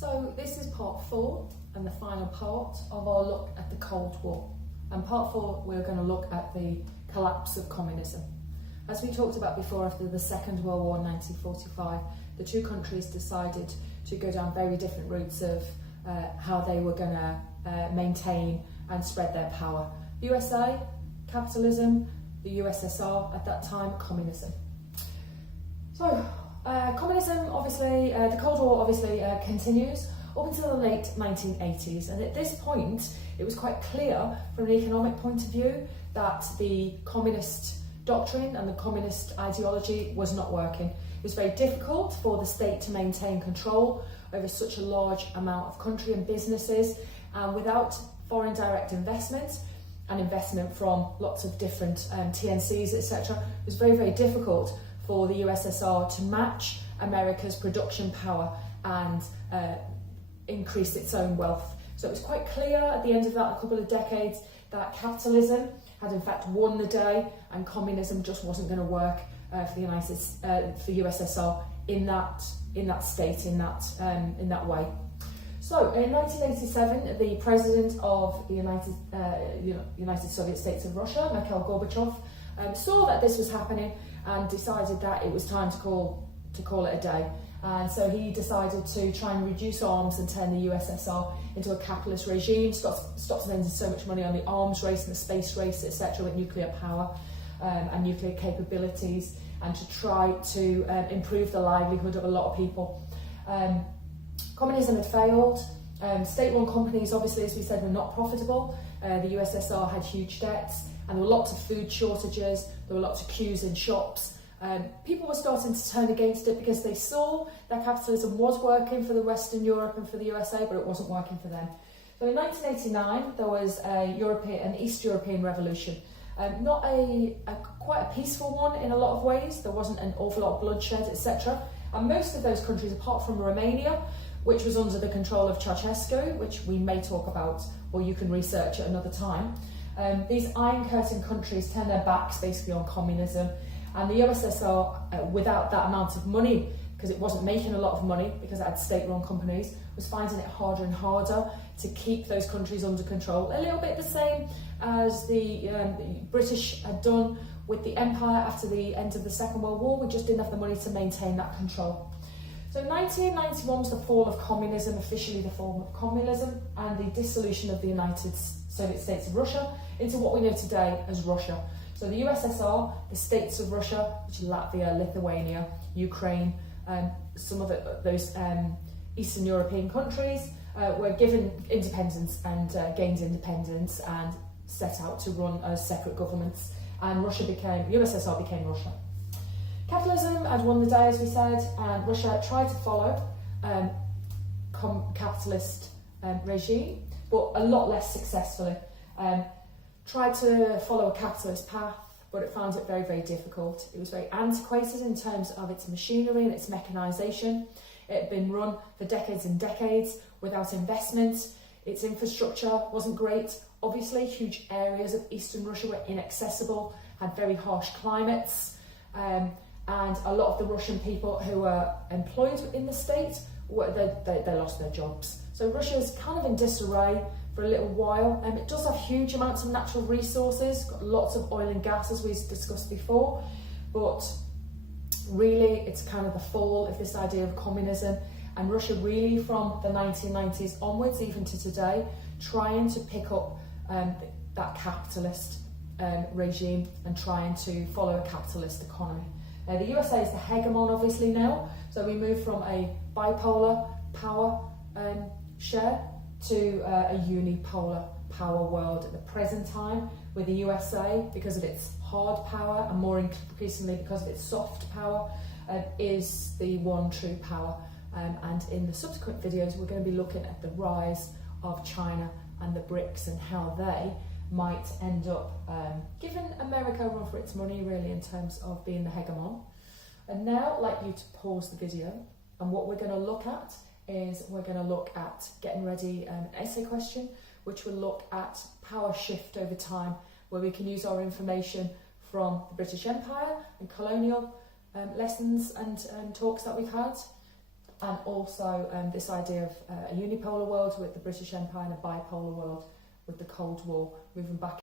So this is part 4 and the final part of our look at the Cold War. And part 4 we're going to look at the collapse of communism. As we talked about before, after the Second World War in 1945, the two countries decided to go down very different routes of how they were going to maintain and spread their power. USA, capitalism; the USSR, at that time, communism. So, communism, obviously, the Cold War obviously continues up until the late 1980s, and at this point it was quite clear from an economic point of view that the communist doctrine and the communist ideology was not working. It was very difficult for the state to maintain control over such a large amount of country and businesses, and without foreign direct investment and investment from lots of different TNCs, etc., it was very, very difficult for the USSR to match America's production power and increase its own wealth. So it was quite clear at the end of that, a couple of decades, that capitalism had in fact won the day, and communism just wasn't going to work for the USSR in that state, in that way. So in 1987, the president of the United Soviet States of Russia, Mikhail Gorbachev, saw that this was happening and decided that it was time to call it a day. And so he decided to try and reduce arms and turn the USSR into a capitalist regime, stop spending so much money on the arms race and the space race, etc., with nuclear power and nuclear capabilities, and to try to improve the livelihood of a lot of people. Communism had failed. State-run companies, obviously, as we said, were not profitable. The USSR had huge debts, and there were lots of food shortages. There were lots of queues in shops. People were starting to turn against it because they saw that capitalism was working for the Western Europe and for the USA, but it wasn't working for them. So in 1989, there was an East European revolution. Not quite a peaceful one in a lot of ways. There wasn't an awful lot of bloodshed, etc. And most of those countries, apart from Romania, which was under the control of Ceausescu, which we may talk about, or you can research at another time, these Iron Curtain countries turned their backs basically on communism. And the USSR, without that amount of money, because it wasn't making a lot of money, because it had state-run companies, was finding it harder and harder to keep those countries under control. A little bit the same as the British had done with the empire after the end of the Second World War. We just didn't have the money to maintain that control. So 1991 was the fall of communism, officially the fall of communism, and the dissolution of the United Soviet States of Russia into what we know today as Russia. So the USSR, the states of Russia, which are Latvia, Lithuania, Ukraine, some of those Eastern European countries, were given independence and gained independence and set out to run as separate governments. And USSR became Russia. Capitalism had won the day, as we said, and Russia tried to follow capitalist regime, but a lot less successfully. Tried to follow a capitalist path, but it found it very, very difficult. It was very antiquated in terms of its machinery and its mechanisation. It had been run for decades and decades without investment. Its infrastructure wasn't great. Obviously, huge areas of eastern Russia were inaccessible, had very harsh climates, and a lot of the Russian people who were employed in the state, they lost their jobs. So Russia is kind of in disarray for a little while. It does have huge amounts of natural resources, got lots of oil and gas, as we discussed before, but really it's kind of the fall of this idea of communism, and Russia really from the 1990s onwards, even to today, trying to pick up that capitalist regime and trying to follow a capitalist economy. The USA is the hegemon obviously now, so we move from a bipolar power share to a unipolar power world at the present time, with the USA, because of its hard power and more increasingly because of its soft power, is the one true power. And in the subsequent videos we're going to be looking at the rise of China and the BRICS and how they might end up giving America a run for its money, really, in terms of being the hegemon. And now I'd like you to pause the video, and what we're going to look at is we're going to look at getting ready an essay question, which will look at power shift over time, where we can use our information from the British Empire and colonial lessons and talks that we've had, and also this idea of a unipolar world with the British Empire and a bipolar world with the Cold War, moving back